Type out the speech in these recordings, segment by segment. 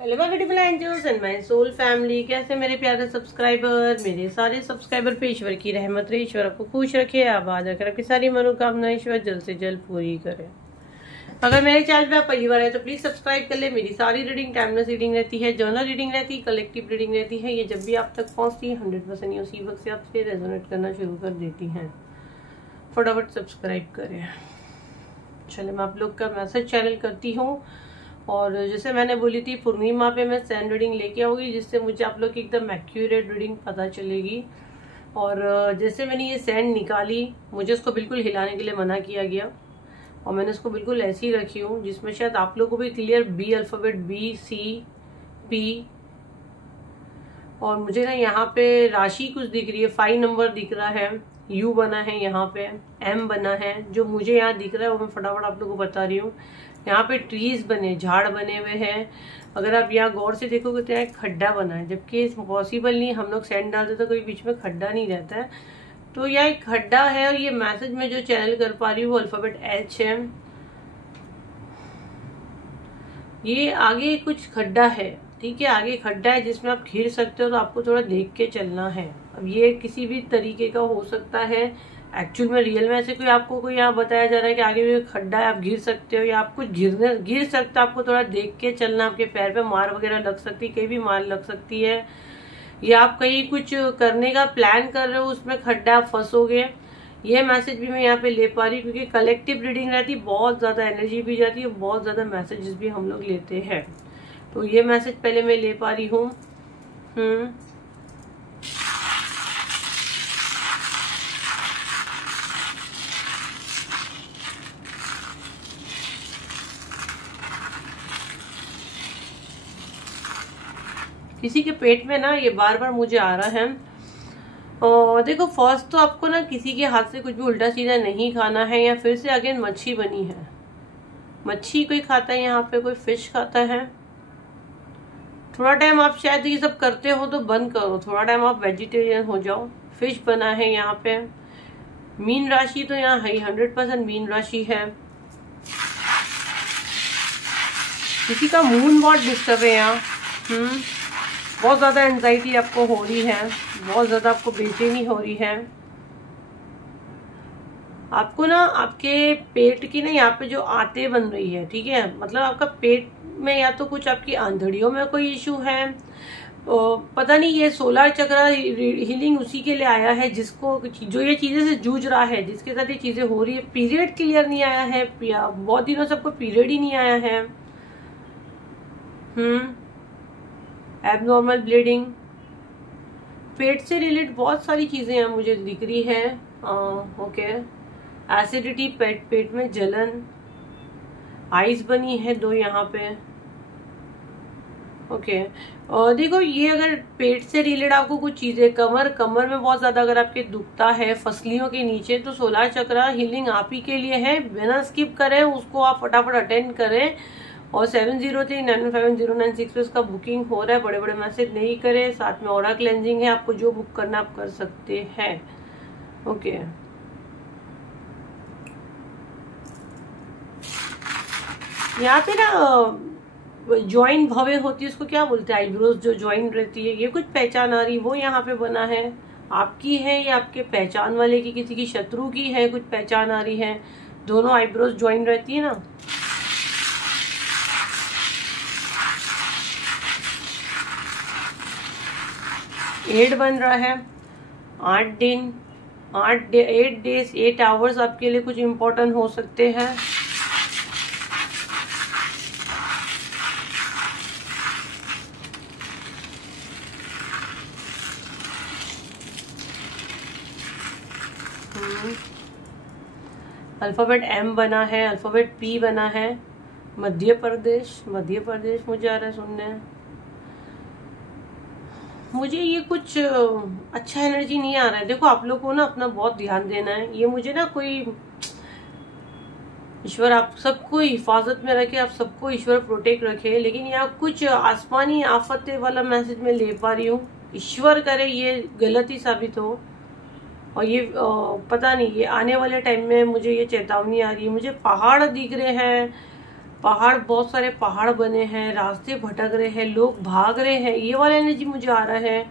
Hello my beautiful angels and my soul family. कैसे मेरे प्यारे सब्सक्राइबर, मेरे सारे सब्सक्राइबर पे ईश्वर की रहमत रहे, ईश्वर आपको खुश रखे, आबाद रखे, आपकी सारी मनोकामनाएं ईश्वर जल्द से जल्द पूरी करे। अगर मेरे चैनल पे आप पहली बार है तो प्लीज सब्सक्राइब कर ले। मेरी सारी रीडिंग टाइमलेस रीडिंग रहती है, जर्नल रीडिंग रहती है, कलेक्टिव रीडिंग रहती है। ये जब भी आप तक पहुंचती है 100% ये उसी वक्त से आपसे रेजोनेट करना शुरू कर देती हैं। फटाफट सब्सक्राइब करें। चलिए मैं आप लोग का मैसेज चैनल करती हूँ। और जैसे मैंने बोली थी पूर्णिमा पे मैं सैंड रीडिंग लेके आऊंगी, जिससे मुझे आप लोग की एकदम एक्यूरेट रीडिंग पता चलेगी। और जैसे मैंने ये सैंड निकाली, मुझे उसको बिल्कुल हिलाने के लिए मना किया गया और मैंने उसको बिल्कुल ऐसी ही रखी हूँ, जिसमें शायद आप लोगों को भी clear B alphabet B C P, और मुझे ना यहाँ पे राशि कुछ दिख रही है, 5 नंबर दिख रहा है, यू बना है, यहाँ पे एम बना है। जो मुझे यहाँ दिख रहा है वो मैं फटाफट आप लोगों को बता रही हूँ। यहाँ पे ट्रीज बने, झाड़ बने हुए हैं। अगर आप यहाँ गौर से देखोगे तो यहाँ एक खड्डा बना है, जबकि पॉसिबल नहीं, हम लोग सैंड डालते तो कोई बीच में खड्डा नहीं रहता है। तो यहाँ एक खड्डा है और ये मैसेज में जो चैनल कर पा रही हूँ वो अल्फाबेट एच है। ये आगे कुछ खड्डा है, ठीक है, आगे खड्डा है जिसमें आप घिर सकते हो, तो आपको थोड़ा देख के चलना है। अब ये किसी भी तरीके का हो सकता है, एक्चुअल में रियल में ऐसे कोई आपको कोई यहाँ बताया जा रहा है कि आगे भी खड्डा है, आप गिर सकते हो या आप कुछ गिर सकते हो, आपको थोड़ा देख के चलना। आपके पैर पे मार वगैरह लग सकती है, कहीं भी मार लग सकती है, या आप कहीं कुछ करने का प्लान कर रहे हो उसमें खड्डा आप फंसोगे। ये मैसेज भी मैं यहाँ पे ले पा रही हूँ, क्योंकि कलेक्टिव रीडिंग रहती है, बहुत ज्यादा एनर्जी भी जाती है, बहुत ज्यादा मैसेजेस भी हम लोग लेते हैं। तो ये मैसेज पहले मैं ले पा रही हूँ। किसी के पेट में ना ये बार बार मुझे आ रहा है। और देखो फर्स्ट तो आपको ना किसी के हाथ से कुछ भी उल्टा सीधा नहीं खाना है। या फिर से अगेन मच्छी बनी है, मच्छी कोई खाता है, यहाँ पे कोई फिश खाता है। थोड़ा टाइम आप शायद ये सब करते हो तो बंद करो, थोड़ा टाइम आप वेजिटेरियन हो जाओ। फिश बना है यहाँ पे। मीन राशि तो यहाँ है, 100% मीन राशि है। किसी का मून बहुत डिस्टर्ब है यहाँ। बहुत ज्यादा एंजाइटी आपको हो रही है, बहुत ज्यादा आपको बेचैनी हो रही है। आपको ना आपके पेट की ना यहाँ पे जो आंतें बन रही है, ठीक है, मतलब आपका पेट में या तो कुछ आपकी आंधड़ियों में कोई इशू है, पता नहीं। ये सोलर चक्र हीलिंग उसी के लिए आया है जिसको जो ये चीजें से जूझ रहा है, जिसके साथ ये चीजें हो रही है। पीरियड क्लियर नहीं आया है, बहुत दिनों से आपको पीरियड ही नहीं आया है। एबनॉर्मल ब्लीडिंग, पेट से रिलेटेड बहुत सारी चीजें यहाँ मुझे दिख रही है। ओके, एसिडिटी, पेट में जलन, आइस बनी है 2 यहाँ पे। ओके, और देखो ये अगर पेट से रिलेटेड आपको कुछ चीजें, कमर में बहुत ज्यादा अगर आपके दुखता है, फसलियों के नीचे, तो सोलर चक्र हीलिंग आप ही के लिए है। बिना स्किप करें उसको आप फटाफट अटेंड करें। और 7039150996 पे उसका बुकिंग हो रहा है। बड़े बड़े मैसेज नहीं करें, साथ में ऑरा क्लेंजिंग है, आपको जो बुक करना आप कर सकते हैं। ओके, यहाँ पे ना ज्वाइन भवे होती है, उसको क्या बोलते हैं, आईब्रोज जो ज्वाइन रहती है, ये कुछ पहचान आ रही, वो यहाँ पे बना है। आपकी है या आपके पहचान वाले की, किसी की शत्रु की है, कुछ पहचान आ रही है। दोनों आईब्रोज ज्वाइन रहती है ना। एड बन रहा है, 8 दिन, 8 डेज 8 आवर्स आपके लिए कुछ इम्पोर्टेंट हो सकते हैं। अल्फाबेट एम बना है, अल्फाबेट पी बना है। मध्य प्रदेश मुझे आ रहा है सुनने। मुझे ये कुछ अच्छा एनर्जी नहीं आ रहा है। देखो आप लोग को ना अपना बहुत ध्यान देना है। ये मुझे ना कोई, ईश्वर आप सबको हिफाजत में रखे, आप सबको ईश्वर प्रोटेक्ट रखे, लेकिन यहाँ कुछ आसमानी आफतें वाला मैसेज में ले पा रही हूँ। ईश्वर करे ये गलत ही साबित हो। और ये पता नहीं, ये आने वाले टाइम में मुझे ये चेतावनी आ रही है। मुझे पहाड़ दिख रहे हैं, पहाड़, बहुत सारे पहाड़ बने हैं, रास्ते भटक रहे हैं, लोग भाग रहे हैं, ये वाला एनर्जी मुझे आ रहा है।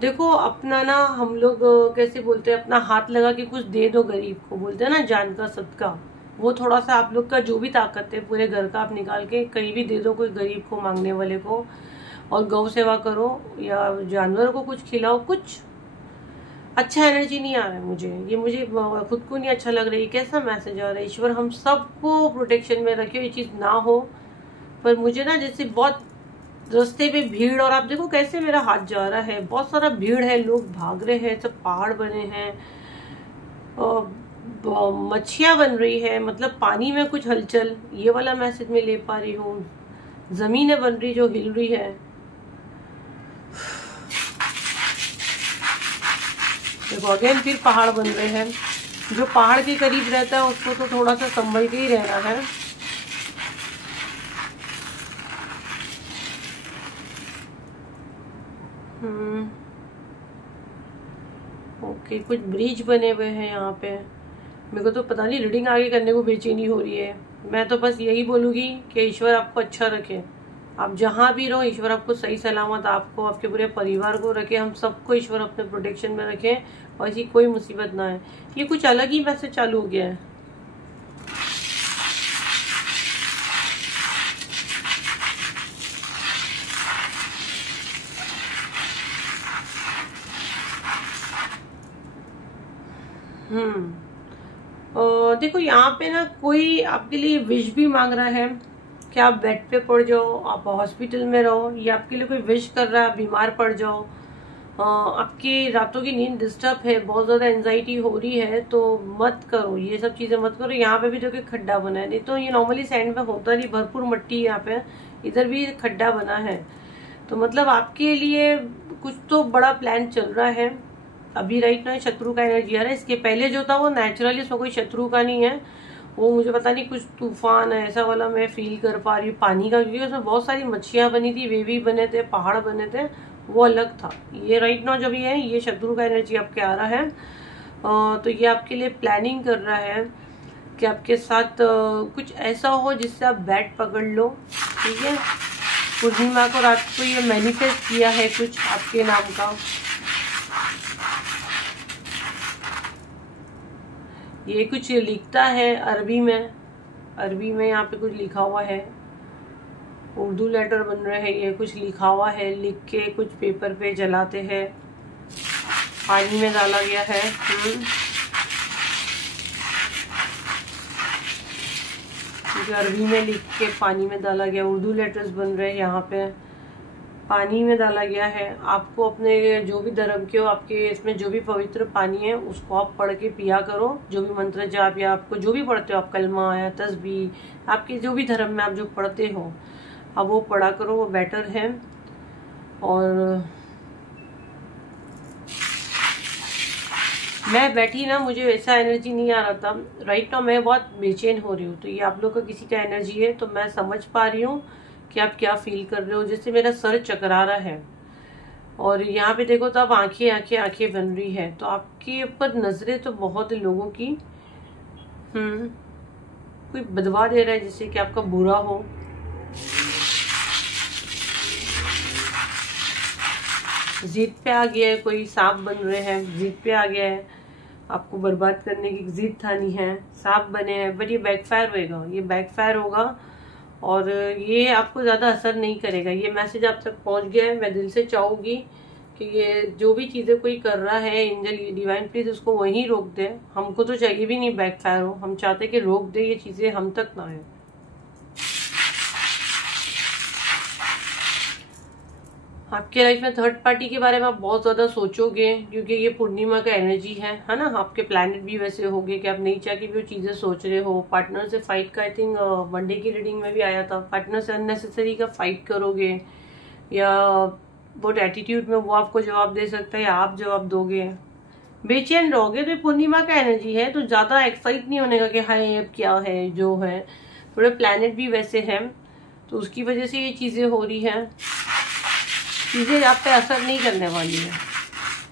देखो अपना ना, हम लोग कैसे बोलते हैं, अपना हाथ लगा के कुछ दे दो गरीब को, बोलते हैं ना जान का सदका। वो थोड़ा सा आप लोग का जो भी ताकत है पूरे घर का आप निकाल के कहीं भी दे दो, कोई गरीब को, मांगने वाले को। और गौ सेवा करो या जानवर को कुछ खिलाओ। कुछ अच्छा एनर्जी नहीं आ रहा है मुझे, ये मुझे खुद को नहीं अच्छा लग रहा है। कैसा मैसेज आ रहा है, ईश्वर हम सबको प्रोटेक्शन में रखे, ये चीज ना हो। पर मुझे ना जैसे बहुत रास्ते पे भीड़, और आप देखो कैसे मेरा हाथ जा रहा है, बहुत सारा भीड़ है, लोग भाग रहे हैं, सब पहाड़ बने हैं, मच्छियां बन रही है, मतलब पानी में कुछ हलचल, ये वाला मैसेज मैं ले पा रही हूँ। जमीनें बन रही जो हिल रही है। देखो अगेन फिर पहाड़ बन रहे हैं। जो पहाड़ के करीब रहता है उसको तो थोड़ा सा संभल के ही रहना है। ओके, कुछ ब्रिज बने हुए हैं यहाँ पे। मेरे को तो पता नहीं, रीडिंग आगे करने को बेचैनी हो रही है। मैं तो बस यही बोलूँगी कि ईश्वर आपको अच्छा रखे, आप जहाँ भी रहो ईश्वर आपको सही सलामत, आपको, आपके पूरे परिवार को रखे, हम सबको ईश्वर अपने प्रोटेक्शन में रखे और ऐसी कोई मुसीबत ना है। ये कुछ अलग ही मैसेज चालू हो गया है। देखो यहाँ पे ना कोई आपके लिए विश भी मांग रहा है कि आप बेड पे पड़ जाओ, आप हॉस्पिटल में रहो, या आपके लिए कोई विश कर रहा है आप बीमार पड़ जाओ, आपकी रातों की नींद डिस्टर्ब है, बहुत ज्यादा एंजाइटी हो रही है, तो मत करो, ये सब चीजें मत करो। यहाँ पे भी देखो खड्डा बना है, नहीं तो ये नॉर्मली सैंड में होता नहीं, भरपूर मट्टी यहाँ पे, इधर भी खड्डा बना है। तो मतलब आपके लिए कुछ तो बड़ा प्लान चल रहा है अभी। राइट ना शत्रु का एनर्जी आ रहा है। इसके पहले जो था वो नेचुरली, उसमें कोई शत्रु का नहीं है, वो मुझे पता नहीं कुछ तूफान है ऐसा वाला मैं फील कर पा रही हूँ पानी का, क्योंकि उसमें बहुत सारी मच्छियां बनी थी, वेवी बने थे, पहाड़ बने थे, वो अलग था। ये राइट ना जो भी है ये शत्रु का एनर्जी आपके आ रहा है। तो ये आपके लिए प्लानिंग कर रहा है कि आपके साथ कुछ ऐसा हो जिससे आप बैट पकड़ लो। ठीक है, पूर्णिमा को रात को ये मैनिफेस्ट किया है कुछ आपके नाम का। ये कुछ लिखता है अरबी में, अरबी में यहाँ पे कुछ लिखा हुआ है, उर्दू लेटर बन रहे हैं, ये कुछ लिखा हुआ है, लिख के कुछ पेपर पे जलाते हैं, पानी में डाला गया है। अरबी में लिख के पानी में डाला गया, उर्दू लेटर्स बन रहे हैं यहाँ पे, पानी में डाला गया है। आपको अपने जो भी धर्म के हो, आपके इसमें जो भी पवित्र पानी है उसको आप पढ़ के पिया करो, जो भी मंत्र जाप या आपको जो भी पढ़ते हो आप, कलमा या तस्बीह, आपके जो भी धर्म में आप जो पढ़ते हो अब वो पढ़ा करो, वो बेटर है। और मैं बैठी ना, मुझे वैसा एनर्जी नहीं आ रहा था। राइट नाउ मैं बहुत बेचैन हो रही हूँ, तो ये आप लोग का किसी का एनर्जी है, तो मैं समझ पा रही हूँ कि आप क्या फील कर रहे हो। जैसे मेरा सर चकरा रहा है और यहाँ पे देखो तो आप आंखें आंखें आंखें बन रही है, तो आपके ऊपर नजरें तो बहुत है लोगों की। कोई बदवा दे रहा है जिससे कि आपका बुरा हो। जिद पे आ गया है, कोई सांप बन रहे हैं, जिद पे आ गया है, आपको बर्बाद करने की जिद ठानी है, सांप बने हैं, बट ये बैकफायर होगा, ये बैकफायर होगा और ये आपको ज़्यादा असर नहीं करेगा। ये मैसेज आप तक पहुंच गया है। मैं दिल से चाहूँगी कि ये जो भी चीज़ें कोई कर रहा है, एंजल डिवाइन प्लीज उसको वहीं रोक दे। हमको तो चाहिए भी नहीं बैकफायर हो, हम चाहते कि रोक दे, ये चीज़ें हम तक ना आए। आपके लाइफ में थर्ड पार्टी के बारे में आप बहुत ज्यादा सोचोगे, क्योंकि ये पूर्णिमा का एनर्जी है ना। आपके प्लैनेट भी वैसे होंगे कि आप नहीं चाह के भी वो चीजें सोच रहे हो। पार्टनर से फाइट का, आई थिंक मंडे की रीडिंग में भी आया था, पार्टनर से अननेसेसरी का फाइट करोगे या बहुत एटीट्यूड में वो आपको जवाब दे सकता है या आप जवाब दोगे, बेचैन रहोगे। तो पूर्णिमा का एनर्जी है, तो ज्यादा एक्साइट नहीं होने का कि हाय अब क्या है जो है। थोड़े प्लैनेट भी वैसे हैं, तो उसकी वजह से ये चीजें हो रही है। चीजें आप पे असर नहीं करने वाली है।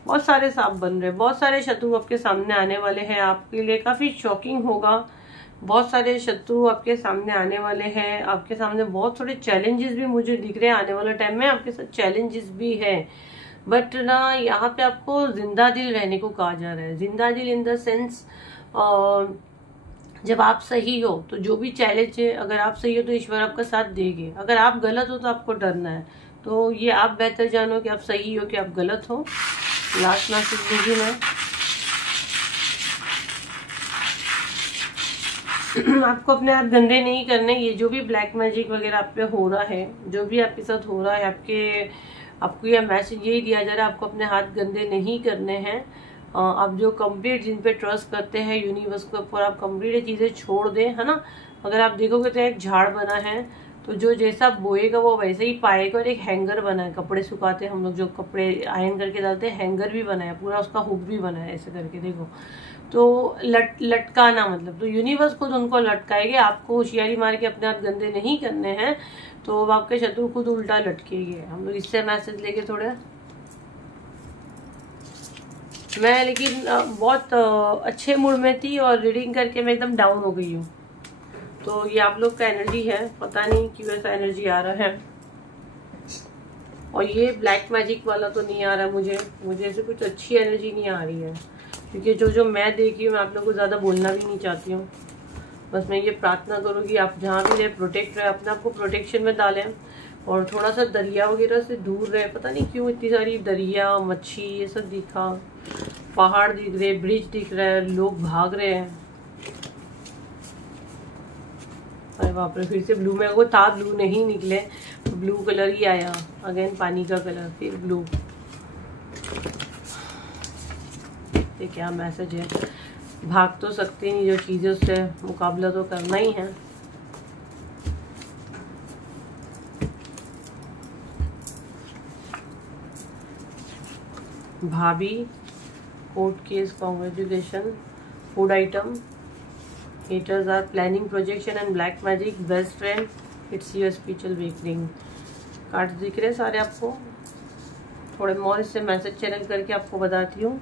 बहुत सारे सांप बन रहे, बहुत सारे शत्रु आपके सामने आने वाले हैं। आपके लिए काफी शॉकिंग होगा बहुत सारे शत्रु आपके सामने आने वाले हैं, आपके सामने बहुत थोड़े चैलेंजेस भी मुझे दिख रहे हैं। आने वाले टाइम में आपके साथ चैलेंजेस भी है, बट ना यहाँ पे आपको जिंदा दिल रहने को कहा जा रहा है। जिंदा दिल इन द सेंस, जब आप सही हो तो जो भी चैलेंज है, अगर आप सही हो तो ईश्वर आपका साथ देंगे। अगर आप गलत हो तो आपको डरना है। तो ये आप बेहतर जानो कि आप सही हो कि आप गलत हो। लास्ट मैसेज दूंगी मैं। आपको अपने हाथ गंदे नहीं करने। ये जो भी ब्लैक मैजिक वगैरह आप पे हो रहा है, जो भी आपके साथ हो रहा है, आपको यह मैसेज यही दिया जा रहा है, आपको अपने हाथ गंदे नहीं करने हैं। आप जो कंप्लीट जिन पे ट्रस्ट करते हैं यूनिवर्स के ऊपर, आप कंप्लीट ये चीजें छोड़ दें, है ना। अगर आप देखोगे तो एक झाड़ बना है, तो जो जैसा बोएगा वो वैसे ही पाएगा। और एक हैंगर बना है, कपड़े सुखाते हैं हम लोग, जो कपड़े आयरन करके डालते हैं, हैंगर भी बना है पूरा, उसका हुक भी बना है ऐसे करके देखो। तो लटकाना मतलब, तो यूनिवर्स खुद उनको लटकाएंगे। आपको होशियारी मार के अपने हाथ गंदे नहीं करने हैं, तो आपके शत्रु खुद उल्टा लटकेंगे। हम लोग इससे मैसेज लेके थोड़े, मैं लेकिन बहुत अच्छे मूड में थी और रीडिंग करके मैं एकदम डाउन हो गई हूँ। तो ये आप लोग का एनर्जी है, पता नहीं क्यों ऐसा एनर्जी आ रहा है। और ये ब्लैक मैजिक वाला तो नहीं आ रहा मुझे ऐसे कुछ अच्छी एनर्जी नहीं आ रही है, क्योंकि जो मैं देखी हूँ, मैं आप लोगों को ज़्यादा बोलना भी नहीं चाहती हूँ। बस मैं ये प्रार्थना करूँगी आप जहाँ भी रहे प्रोटेक्ट रहे, अपने आप को प्रोटेक्शन में डालें और थोड़ा सा दरिया वगैरह से दूर रहे। पता नहीं क्यों इतनी सारी दरिया, मच्छी, ये सब दिखा, पहाड़ दिख रहे, ब्रिज दिख रहा है, लोग भाग रहे हैं। अरे बाप रे, फिर से ब्लू में वो था, ब्लू नहीं निकले, ब्लू कलर ही आया अगेन, पानी का कलर, फिर ब्लू। देखते क्या मैसेज है। भाग तो सकते नहीं, जो चीजें उससे मुकाबला तो करना ही है। भाभी, court case, congratulation, food item, haters are planning projection and black magic, best friend, it's your spiritual awakening। Cards दिख रहे हैं सारे आपको, थोड़े मोर इससे मैसेज चैनल करके आपको बताती हूँ।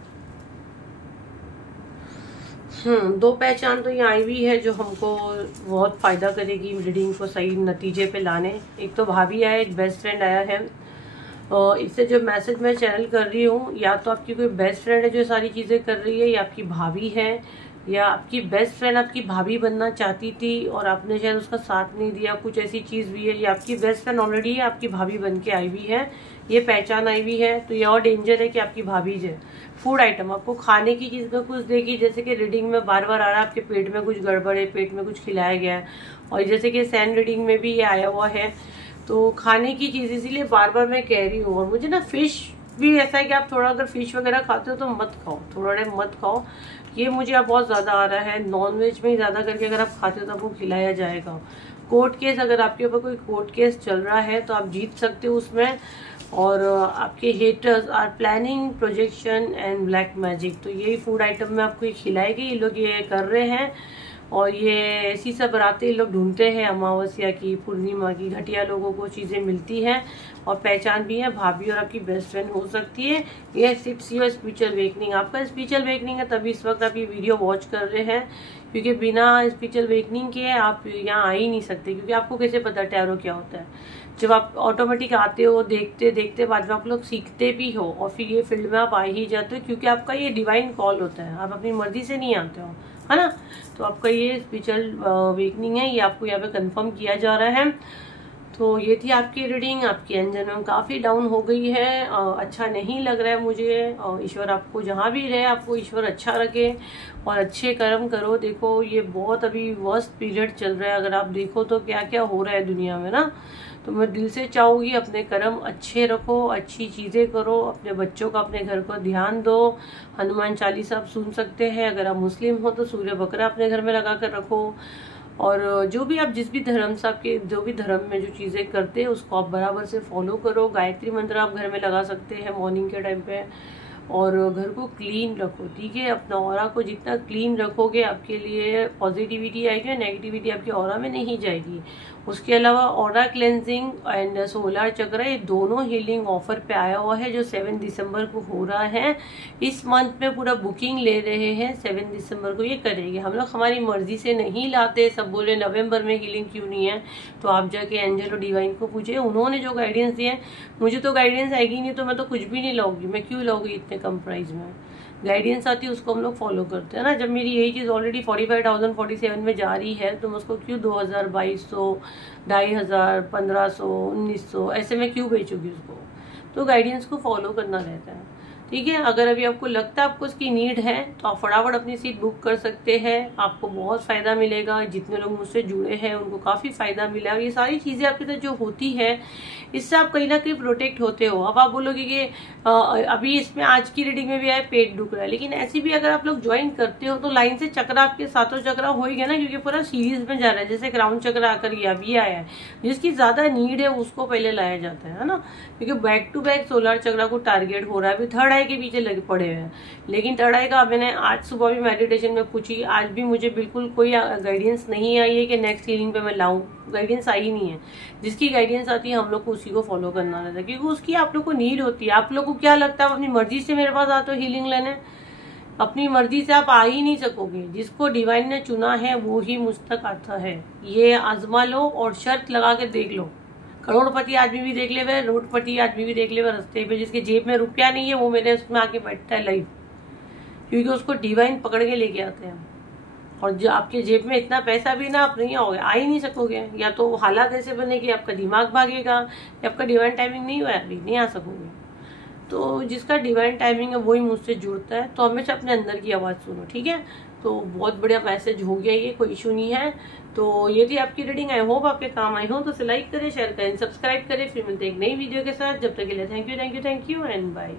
दो पहचान तो ये आई हुई है जो हमको बहुत फायदा करेगी रीडिंग को सही नतीजे पे लाने। एक तो भाभी आया, एक बेस्ट फ्रेंड आया है। इससे जो मैसेज मैं चैनल कर रही हूँ, या तो आपकी कोई बेस्ट फ्रेंड है जो सारी चीजें कर रही है, या आपकी भाभी है, या आपकी बेस्ट फ्रेंड आपकी भाभी बनना चाहती थी और आपने शायद उसका साथ नहीं दिया, कुछ ऐसी चीज भी है। या आपकी बेस्ट फ्रेंड ऑलरेडी है, आपकी भाभी बन के आई हुई है, ये पहचान आई हुई है। तो ये और डेंजर है कि आपकी भाभी जो फूड आइटम आपको खाने की चीज में कुछ देगी, जैसे कि रीडिंग में बार बार आ रहा है आपके पेट में कुछ गड़बड़ है, पेट में कुछ खिलाया गया है, और जैसे कि सैन रीडिंग में भी ये आया हुआ है। तो खाने की चीज इसीलिए बार बार मैं कह रही हूँ। और मुझे ना फिश भी ऐसा है कि आप थोड़ा अगर फिश वगैरह खाते हो तो मत खाओ, थोड़ा टाइम मत खाओ। ये मुझे अब बहुत ज्यादा आ रहा है। नॉन वेज में ही ज्यादा करके अगर आप खाते हो तो आपको खिलाया जाएगा। कोर्ट केस, अगर आपके ऊपर कोई कोर्ट केस चल रहा है तो आप जीत सकते हो उसमें। और आपके haters are planning projection and black magic, तो यही फूड आइटम में आपको ये खिलाएगी। ये लोग ये कर रहे हैं और ये ऐसी सब रातें लोग ढूंढते हैं, अमावस्या की, पूर्णिमा की, घटिया लोगों को चीजें मिलती हैं और पहचान भी है। भाभी और आपकी बेस्ट फ्रेंड हो सकती है। ये इट्स योर स्पिरिचुअल वेकनिंग, आपका स्पिरिचुअल वेकनिंग है, तभी इस वक्त आप ये वीडियो वॉच कर रहे हैं, क्योंकि बिना स्पिरिचुअल वेकनिंग के आप यहाँ आ ही नहीं सकते। क्योंकि आपको कैसे पता टैरो क्या होता है? जब आप ऑटोमेटिक आते हो, देखते देखते बाद में आप लोग सीखते भी हो और फिर ये फील्ड में आप आ ही जाते हो, क्योंकि आपका ये डिवाइन कॉल होता है, आप अपनी मर्जी से नहीं आते हो, है ना। तो आपका ये स्पिरिचुअल वेकनिंग है, ये आपको यहाँ पे कंफर्म किया जा रहा है। तो ये थी आपकी रीडिंग। आपकी एंजल काफी डाउन हो गई है, अच्छा नहीं लग रहा है मुझे। ईश्वर आपको जहाँ भी रहे, आपको ईश्वर अच्छा रखे और अच्छे कर्म करो। देखो ये बहुत अभी वर्स्ट पीरियड चल रहा है, अगर आप देखो तो क्या क्या हो रहा है दुनिया में ना। तो मैं दिल से चाहूंगी अपने कर्म अच्छे रखो, अच्छी चीजें करो, अपने बच्चों का, अपने घर को ध्यान दो। हनुमान चालीसा आप सुन सकते हैं। अगर आप मुस्लिम हो तो सूर्य बकरा अपने घर में लगा कर रखो। और जो भी आप जिस भी धर्म से, आपके जो भी धर्म में जो चीजें करते हैं उसको आप बराबर से फॉलो करो। गायत्री मंत्र आप घर में लगा सकते हैं मॉर्निंग के टाइम पे। और घर को क्लीन रखो, ठीक है। अपना ऑरा को जितना क्लीन रखोगे आपके लिए पॉजिटिविटी आएगी, नेगेटिविटी आपके ऑरा में नहीं जाएगी। उसके अलावा ऑरा क्लेंजिंग एंड सोलर चक्र, ये दोनों हीलिंग ऑफर पे आया हुआ है जो 7 दिसंबर को हो रहा है। इस मंथ में पूरा बुकिंग ले रहे हैं, 7 दिसंबर को ये करेंगे। हम लोग हमारी मर्जी से नहीं लाते। सब बोले नवंबर में हीलिंग क्यों नहीं है, तो आप जाके एंजल और डिवाइन को पूछे, उन्होंने जो गाइडेंस दिए। मुझे तो गाइडेंस आएगी नहीं तो मैं तो कुछ भी नहीं लाऊंगी, मैं क्यों लाऊंगी इतने कम प्राइस में। गाइडेंस आती है उसको हम लोग फॉलो करते हैं ना। जब मेरी यही चीज़ ऑलरेडी 45,047 में जा रही है तो मैं उसको क्यों 2,000, 2,200, 2,500, 1,500, 1,900 ऐसे में क्यों बेचूंगी उसको। तो गाइडेंस को फॉलो करना रहता है, ठीक है। अगर अभी आपको लगता है आपको उसकी नीड है तो आप फटाफट अपनी सीट बुक कर सकते हैं, आपको बहुत फायदा मिलेगा। जितने लोग मुझसे जुड़े हैं उनको काफी फायदा मिला। ये सारी चीजें आपके साथ जो होती है इससे आप कहीं ना कहीं प्रोटेक्ट होते हो। अब आप बोलोगे कि अभी इसमें आज की रीडिंग में भी आया पेट दुख रहा है, लेकिन ऐसी भी अगर आप लोग ज्वाइन करते हो तो लाइन से चक्र आपके सातों चक्र हो ही गया ना, क्योंकि पूरा सीरीज में जा रहा है। जैसे क्राउन चक्र आकर ये अभी आया है, जिसकी ज्यादा नीड है उसको पहले लाया जाता है ना, क्योंकि बैक टू बैक सोलर चक्र को टारगेट हो रहा है। अभी थर्ड आई के पीछे लगे पड़े हुए हैं, लेकिन थर्ड आई का मैंने आज सुबह भी मेडिटेशन में पूछी, आज भी मुझे बिल्कुल कोई गाइडेंस नहीं आई है कि नेक्स्ट हीलिंग पे मैं लाऊं। गाइडेंस आई नहीं है। जिसकी गाइडेंस आती है हम लोग को उसी को फॉलो करना रहता है, क्योंकि उसकी आप लोग को नीड होती है। आप लोग को क्या लगता है अपनी मर्जी से मेरे पास आते हो हीलिंग लेने, अपनी मर्जी से आप आ ही नहीं सकोगे। जिसको डिवाइन ने चुना है वो ही मुझ तक आता है। ये आजमा लो और शर्त लगा के देख लो। करोड़पति आदमी भी देख ले वे, रोडपति आदमी भी देख ले वे रास्ते पे, जिसके जेब में रुपया नहीं है वो मेरे उसमें आके बैठता है लाइव, क्योंकि उसको डिवाइन पकड़ के लेके आते हैं। और जो आपके जेब में इतना पैसा भी ना आप नहीं आओगे, आ ही नहीं सकोगे। या तो हालात ऐसे बने कि आपका दिमाग भागेगा, या आपका डिवाइन टाइमिंग नहीं हुआ है, अभी नहीं आ सकोगे। तो जिसका डिवाइन टाइमिंग है वही मुझसे जुड़ता है। तो हमेशा अपने अंदर की आवाज़ सुनो, ठीक है। तो बहुत बढ़िया मैसेज हो गया, ये कोई इशू नहीं है। तो ये थी आपकी रीडिंग, आई होप आपके काम आई हो। तो इसे लाइक करें, शेयर करें, सब्सक्राइब करें। फिर मिलते हैं एक नई वीडियो के साथ। जब तक के लिए थैंक यू एंड बाय।